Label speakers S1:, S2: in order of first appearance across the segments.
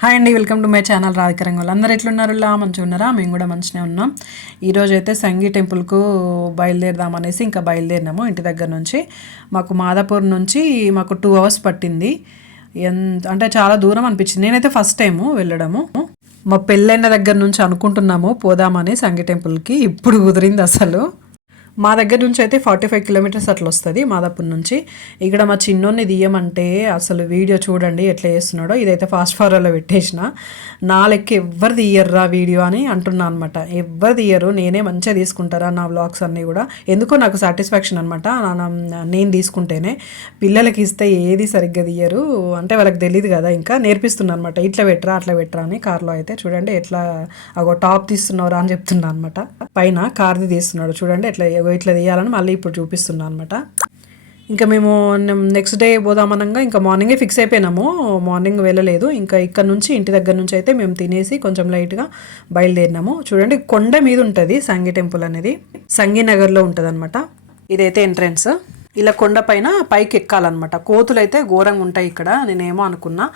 S1: Hi అండి welcome to my channel Radhika రంగులు అందరు ఎట్లున్నారు? లా మంచిగా ఉన్నారా? మేము కూడా మంచిగా ఉన్నాం. ఈరోజు అయితే సంగీ టెంపుల్కు బయలుదేరదాం అనేసి ఇంకా బయలుదేరినాము ఇంటి దగ్గర నుంచి. మాకు మాదాపూర్ నుంచి మాకు టూ అవర్స్ పట్టింది. ఎంత అంటే చాలా దూరం అనిపించింది. నేనైతే ఫస్ట్ టైము వెళ్ళడము. మా పెళ్ళైన దగ్గర నుంచి అనుకుంటున్నాము పోదామని సంగీ టెంపుల్కి ఇప్పుడు కుదిరింది అసలు. మా దగ్గర నుంచి అయితే ఫార్టీ ఫైవ్ కిలోమీటర్స్ అట్లా వస్తుంది మాదాపూర్ నుంచి. ఇక్కడ మా చిన్నోన్ని తీయమంటే అసలు వీడియో చూడండి ఎట్లా చేస్తున్నాడో. ఇదైతే ఫాస్ట్ ఫార్వర్డ్లో పెట్టేసిన. నా లెక్క ఎవ్వరు తీయర్రా వీడియో అని అంటున్నా అనమాట ఎవ్వరు తీయరు నేనే మంచిగా తీసుకుంటారా నా వ్లాగ్స్ అన్నీ కూడా. ఎందుకో నాకు సాటిస్ఫాక్షన్ అనమాట నేను తీసుకుంటేనే పిల్లలకి ఇస్తే ఏది సరిగ్గా తీయరు. అంటే వాళ్ళకి తెలియదు కదా ఇంకా. నేర్పిస్తున్నా అనమాట ఇట్లా పెట్టరా అట్లా పెట్టరా అని కార్లో అయితే చూడండి ఎట్లా అగో టాప్ తీస్తున్నారా అని చెప్తున్నా అనమాట పైన కార్ది తీస్తున్నాడు. చూడండి ఎట్లా ఏగో ఇట్లా తీయాలని మళ్ళీ ఇప్పుడు చూపిస్తున్నా అనమాట ఇంకా మేము నెక్స్ట్ డే పోదామనంగా ఇంకా మార్నింగే ఫిక్స్ అయిపోయినాము. మార్నింగ్ వెళ్ళలేదు. ఇంకా ఇక్కడ నుంచి ఇంటి దగ్గర నుంచి అయితే మేము తినేసి కొంచెం లైట్గా బయలుదేరినాము. చూడండి కొండ మీద ఉంటుంది సంగి టెంపుల్ అనేది. సంగీనగర్లో ఉంటుంది అనమాట ఇదైతే ఎంట్రన్స్ ఇలా కొండపైన పైకి ఎక్కాలన్నమాట కోతులు అయితే ఘోరంగా ఉంటాయి ఇక్కడ. నేనేమో అనుకున్నా.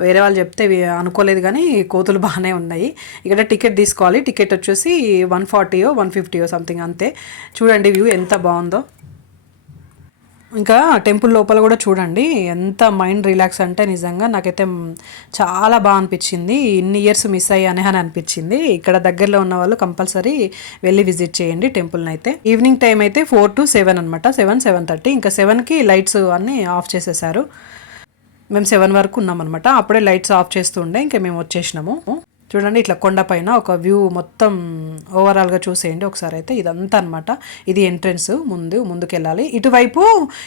S1: వేరే వాళ్ళు చెప్తే అనుకోలేదు కానీ కోతులు బాగానే ఉన్నాయి. ఇక్కడ టికెట్ తీసుకోవాలి. టికెట్ వచ్చేసి వన్ ఫార్టీయో వన్ ఫిఫ్టీయో సంథింగ్ అంతే. చూడండి వ్యూ ఎంత బాగుందో. ఇంకా టెంపుల్ లోపల కూడా చూడండి. ఎంత మైండ్ రిలాక్స్ అంటే నిజంగా నాకైతే చాలా బాగా అనిపించింది. ఇన్ని ఇయర్స్ మిస్ అయ్యానే అని అనిపించింది. ఇక్కడ దగ్గరలో ఉన్న వాళ్ళు కంపల్సరీ వెళ్ళి విజిట్ చేయండి టెంపుల్ని అయితే. ఈవినింగ్ టైం అయితే ఫోర్ టు సెవెన్ అనమాట సెవెన్ సెవెన్ థర్టీ. ఇంకా సెవెన్కి లైట్స్ అన్నీ ఆఫ్ చేసేసారు. మేము సెవెన్ వరకు ఉన్నామన్నమాట. అప్పుడే లైట్స్ ఆఫ్ చేస్తుండే ఇంకా మేము వచ్చేసినాము. చూడండి ఇట్లా కొండపైన ఒక వ్యూ మొత్తం ఓవరాల్గా చూసేయండి. ఒకసారి అయితే ఇదంతా అనమాట ఇది ఎంట్రన్స్ ముందు ముందుకు వెళ్ళాలి ఇటువైపు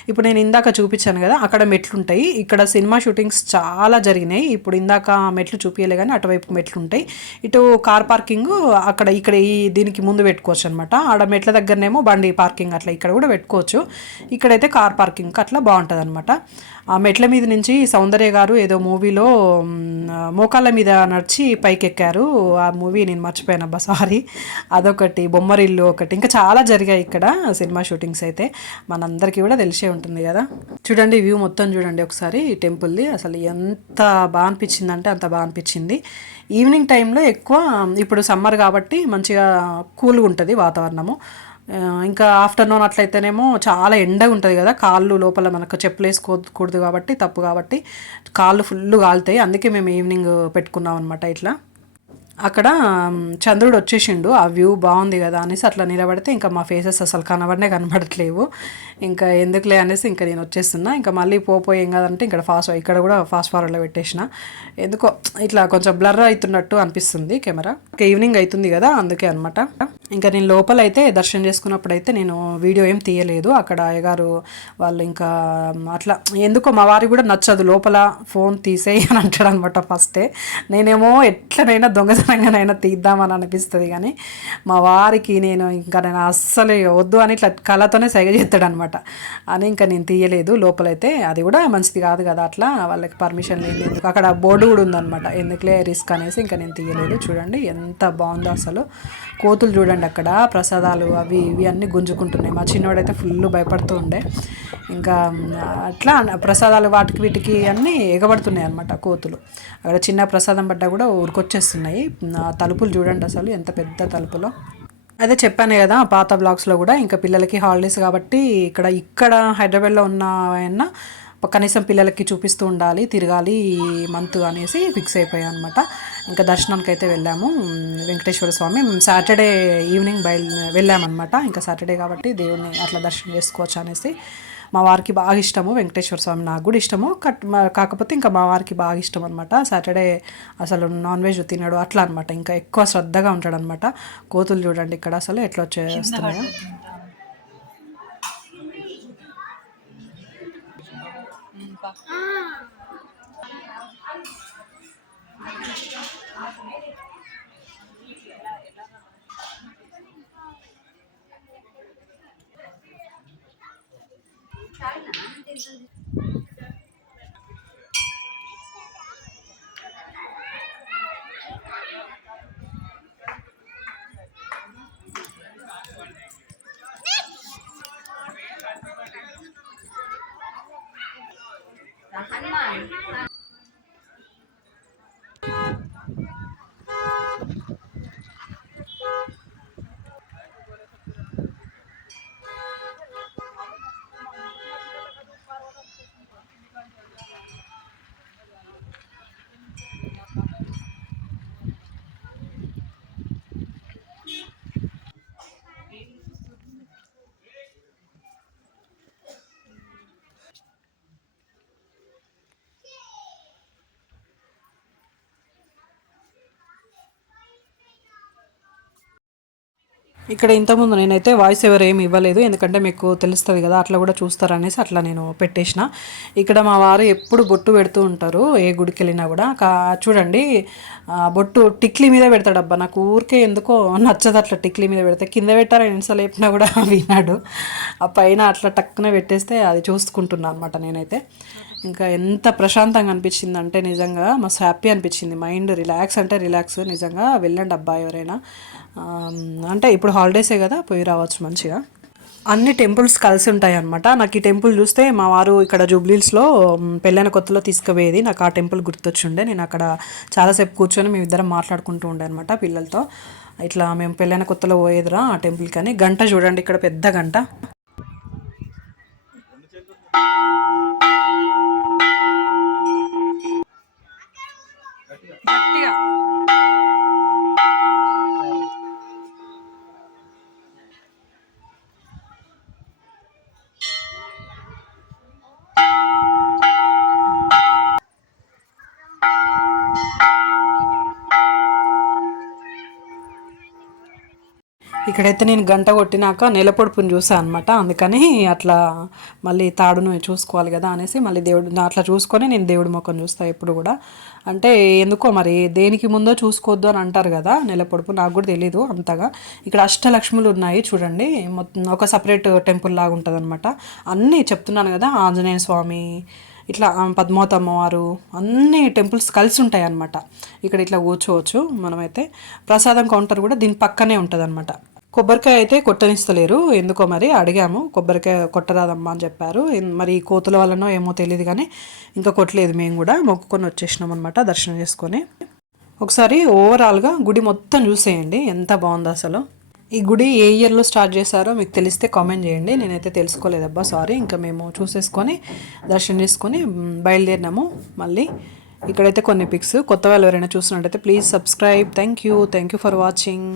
S1: ఇప్పుడు నేను ఇందాక చూపించాను కదా అక్కడ మెట్లు ఉంటాయి ఇక్కడ సినిమా షూటింగ్స్ చాలా జరిగినాయి. ఇప్పుడు ఇందాక మెట్లు చూపించలే కానీ అటువైపు మెట్లు ఉంటాయి ఇటు కార్ పార్కింగ్ అక్కడ ఇక్కడ ఈ దీనికి ముందు పెట్టుకోవచ్చు అనమాట ఆడ మెట్ల దగ్గరనేమో బండి పార్కింగ్ అట్లా ఇక్కడ కూడా పెట్టుకోవచ్చు. ఇక్కడైతే కార్ పార్కింగ్ అట్లా బాగుంటుంది అనమాట మెట్ల మీద నుంచి సౌందర్య గారు ఏదో మూవీలో మోకాళ్ళ మీద నడిచి పైకెక్కారు. ఆ మూవీ నేను మర్చిపోయాను అబ్బా సారీ. అదొకటి బొమ్మరిల్లు ఒకటి. ఇంకా చాలా జరిగాయి ఇక్కడ సినిమా షూటింగ్స్ అయితే. మనందరికీ కూడా తెలిసే ఉంటుంది కదా. చూడండి వ్యూ మొత్తం చూడండి ఒకసారి. ఈ టెంపుల్ది అసలు ఎంత బాగా అనిపించింది అంటే అంత బాగా అనిపించింది. ఈవినింగ్ టైంలో ఎక్కువ ఇప్పుడు సమ్మర్ కాబట్టి మంచిగా కూల్గా ఉంటుంది వాతావరణము. ఇంకా ఆఫ్టర్నూన్ అట్లయితేనేమో చాలా ఎండగా ఉంటుంది కదా కాళ్ళు లోపల మనకు చెప్పులు వేసుకోకూడదు కాబట్టి తప్పు కాబట్టి కాళ్ళు ఫుల్ కాలుతాయి. అందుకే మేము ఈవినింగ్ పెట్టుకున్నాం అనమాట ఇట్లా. అక్కడ చంద్రుడు వచ్చేసిండు. ఆ వ్యూ బాగుంది కదా అనేసి అట్లా నిలబడితే ఇంకా మా ఫేసెస్ అసలు కనబడనే కనబడట్లేవు. ఇంకా ఎందుకులే అనేసి ఇంకా నేను వచ్చేస్తున్నా. ఇంకా మళ్ళీ పోపోయేం ఏం కాదంటే ఇక్కడ ఫాస్ట్ ఇక్కడ కూడా ఫాస్ట్ ఫార్వర్డ్లో పెట్టేసిన. ఎందుకో ఇట్లా కొంచెం బ్లర్ అవుతున్నట్టు అనిపిస్తుంది కెమెరా. ఇంకా ఈవినింగ్ అవుతుంది కదా అందుకే అనమాట ఇంకా నేను లోపల అయితే దర్శనం చేసుకున్నప్పుడు అయితే నేను వీడియో ఏం తీయలేదు. అక్కడ అయ్యగారు వాళ్ళు ఇంకా అట్లా ఎందుకో మా వారికి కూడా నచ్చదు. లోపల ఫోన్ తీసేయి అని అంటాడు అనమాట ఫస్టే నేనేమో ఎట్లనైనా దొంగ దొంగతనంగానైనా తీద్దామని అనిపిస్తుంది కానీ మా వారికి నేను ఇంకా నేను అస్సలు వద్దు అని ఇట్లా కళ్ళతోనే సైగ చేస్తాడు అనమాట అని ఇంకా నేను తీయలేదు. లోపలైతే అది కూడా మంచిది కాదు కదా అట్లా వాళ్ళకి పర్మిషన్ లేదు. ఎందుకు? అక్కడ బోర్డు కూడా ఉందన్నమాట. ఎందుకులే రిస్క్ అనేసి ఇంకా నేను తీయలేదు. చూడండి ఎంత బాగుందో అసలు. కోతులు చూడండి అక్కడ ప్రసాదాలు అవి ఇవి అన్నీ గుంజుకుంటున్నాయి. మా చిన్నవాడైతే ఫుల్ భయపడుతూ ఉండే ఇంకా అట్లా ప్రసాదాలు వాటికి వీటికి అన్నీ ఎగబడుతున్నాయి అనమాట కోతులు. అక్కడ చిన్న ప్రసాదం పడ్డా కూడా ఊరికొచ్చేస్తున్నాయి. తలుపులు చూడండి అసలు ఎంత పెద్ద తలుపులో. అదే చెప్పాను కదా పాత బ్లాగ్స్లో కూడా ఇంకా పిల్లలకి హాలిడేస్ కాబట్టి ఇక్కడ ఇక్కడ హైదరాబాద్లో ఉన్న ఆయన కనీసం పిల్లలకి చూపిస్తూ ఉండాలి తిరగాలి ఈ మంత్ అనేసి ఫిక్స్ అయిపోయాం అనమాట ఇంకా దర్శనానికి అయితే వెళ్ళాము వెంకటేశ్వర స్వామి. మేము సాటర్డే ఈవినింగ్ బయలు వెళ్ళామన్నమాట. ఇంకా సాటర్డే కాబట్టి దేవుడిని అట్లా దర్శనం చేసుకోవచ్చు అనేసి మా వారికి బాగా ఇష్టము వెంకటేశ్వర స్వామి నాకు కూడా ఇష్టము. కట్ కాకపోతే ఇంకా మా వారికి బాగా ఇష్టం అనమాట సాటర్డే అసలు నాన్ వెజ్ తినడు అట్లా అనమాట ఇంకా ఎక్కువ శ్రద్ధగా ఉంటాడు అనమాట కోతులు చూడండి ఇక్కడ అసలు ఎట్లా వచ్చేస్తున్నాయో. Hãy subscribe ఇక్కడ ఇంతకుముందు నేనైతే వాయిస్ ఎవరు ఏమి ఇవ్వలేదు ఎందుకంటే మీకు తెలుస్తుంది కదా అట్లా కూడా చూస్తారనేసి అట్లా నేను పెట్టేసిన. ఇక్కడ మా వారు ఎప్పుడు బొట్టు పెడుతూ ఉంటారు ఏ గుడికి వెళ్ళినా కూడా. కా చూడండి బొట్టు టిక్లీ మీద పెడతాడు అబ్బా నాకు ఊరికే ఎందుకో నచ్చదు అట్లా టిక్లీ మీద పెడితే. కింద పెట్టారా ఎన్నిసార్లు చెప్పినా కూడా వినాడు. ఆ పైన అట్లా టక్కున పెట్టేస్తే అది చూసుకుంటున్నాను అనమాట నేనైతే. ఇంకా ఎంత ప్రశాంతంగా అనిపించింది అంటే నిజంగా మస్తు హ్యాపీ అనిపించింది. మైండ్ రిలాక్స్ అంటే రిలాక్స్ నిజంగా వెళ్ళండి అబ్బాయి ఎవరైనా. అంటే ఇప్పుడు హాలిడేసే కదా పోయి రావచ్చు మంచిగా. అన్ని టెంపుల్స్ కలిసి ఉంటాయి అనమాట నాకు ఈ టెంపుల్ చూస్తే మా వారు ఇక్కడ జూబ్లీస్లో పెళ్ళైన కొత్తలో తీసుకుపోయేది. నాకు ఆ టెంపుల్ గుర్తొచ్చుండే. నేను అక్కడ చాలాసేపు కూర్చొని మేము ఇద్దరం మాట్లాడుకుంటూ ఉండే అనమాట పిల్లలతో. ఇట్లా మేము పెళ్ళైన కొత్తలో పోయేదిరా ఆ టెంపుల్ కానీ గంట చూడండి ఇక్కడ పెద్ద గంట. 调。ఇక్కడైతే నేను గంట కొట్టినాక నెలపొడుపుని చూసాను అనమాట అందుకని అట్లా మళ్ళీ తాడును చూసుకోవాలి కదా అనేసి మళ్ళీ దేవుడు అట్లా చూసుకొని నేను దేవుడి ముఖం చూస్తాను ఎప్పుడు కూడా. అంటే ఎందుకో మరి దేనికి ముందో చూసుకోవద్దు అని అంటారు కదా నెలపొడుపు నాకు కూడా తెలీదు అంతగా. ఇక్కడ అష్టలక్ష్ములు ఉన్నాయి చూడండి మొత్తం ఒక సపరేట్ టెంపుల్ లాగా ఉంటుంది అనమాట అన్నీ చెప్తున్నాను కదా ఆంజనేయ స్వామి ఇట్లా ఆ, పద్మావతి అమ్మవారు అన్ని టెంపుల్స్ కలిసి ఉంటాయి అన్నమాట ఇక్కడ ఇట్లా కూర్చోవచ్చు మనమైతే. ప్రసాదం కౌంటర్ కూడా దీని పక్కనే ఉంటుంది అనమాట కొబ్బరికాయ అయితే కొట్టనిస్తలేరు. ఎందుకో మరి అడిగాము కొబ్బరికాయ కొట్టరాదమ్మా అని చెప్పారు. మరి ఈ కోతుల వల్లనో ఏమో తెలియదు కానీ ఇంకా కొట్టలేదు మేము కూడా. మొక్కుకొని వచ్చేసినాం అనమాట దర్శనం చేసుకొని. ఒకసారి ఓవరాల్గా గుడి మొత్తం చూసేయండి ఎంత బాగుందో అసలు. ఈ గుడి ఏ ఇయర్లో స్టార్ట్ చేశారో మీకు తెలిస్తే కామెంట్ చేయండి. నేనైతే తెలుసుకోలేదబ్బా సారీ. ఇంకా మేము చూసేసుకొని దర్శనం చేసుకొని బయలుదేరినాము మళ్ళీ. ఇక్కడైతే కొన్ని పిక్స్. కొత్త వాళ్ళు ఎవరైనా చూసినట్టయితే please subscribe. Thank you thank you for watching.